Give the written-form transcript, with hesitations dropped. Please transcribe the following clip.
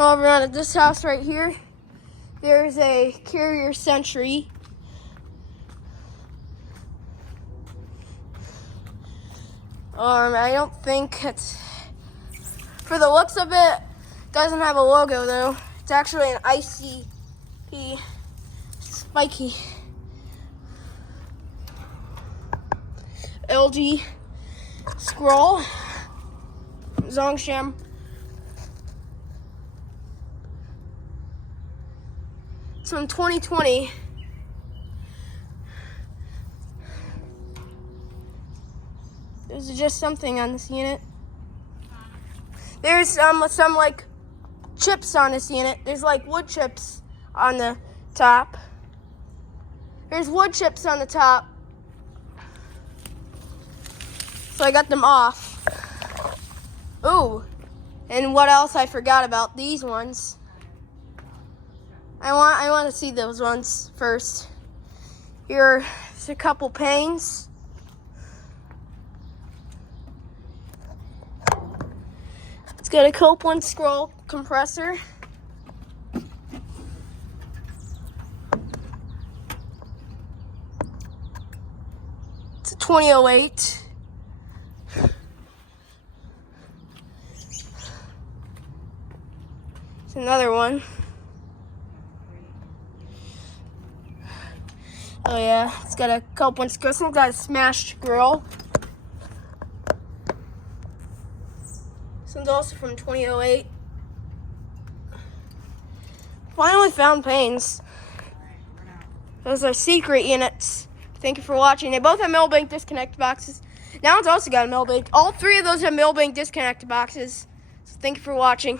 Over on this house right here, there's a Carrier Sentry. I don't think it's, for the looks of it, doesn't have a logo though. It's actually an ICP spiky LG scroll Zongsham. It's from 2020. There's just something on this unit. There's some like chips on this unit. There's like wood chips on the top. There's wood chips on the top. So I got them off. Ooh, and what else I forgot about? These ones. I want to see those ones first. Here's a couple Paynes. It's got a Copeland scroll compressor. It's a 2008. It's another one. Oh yeah, it's got a Copeland scroll. It's got a smashed grill. This one's also from 2008. Finally found Paynes. Those are secret units. Thank you for watching. They both have Milbank disconnect boxes. Now it's also got a Milbank. All three of those have Milbank disconnect boxes. So thank you for watching.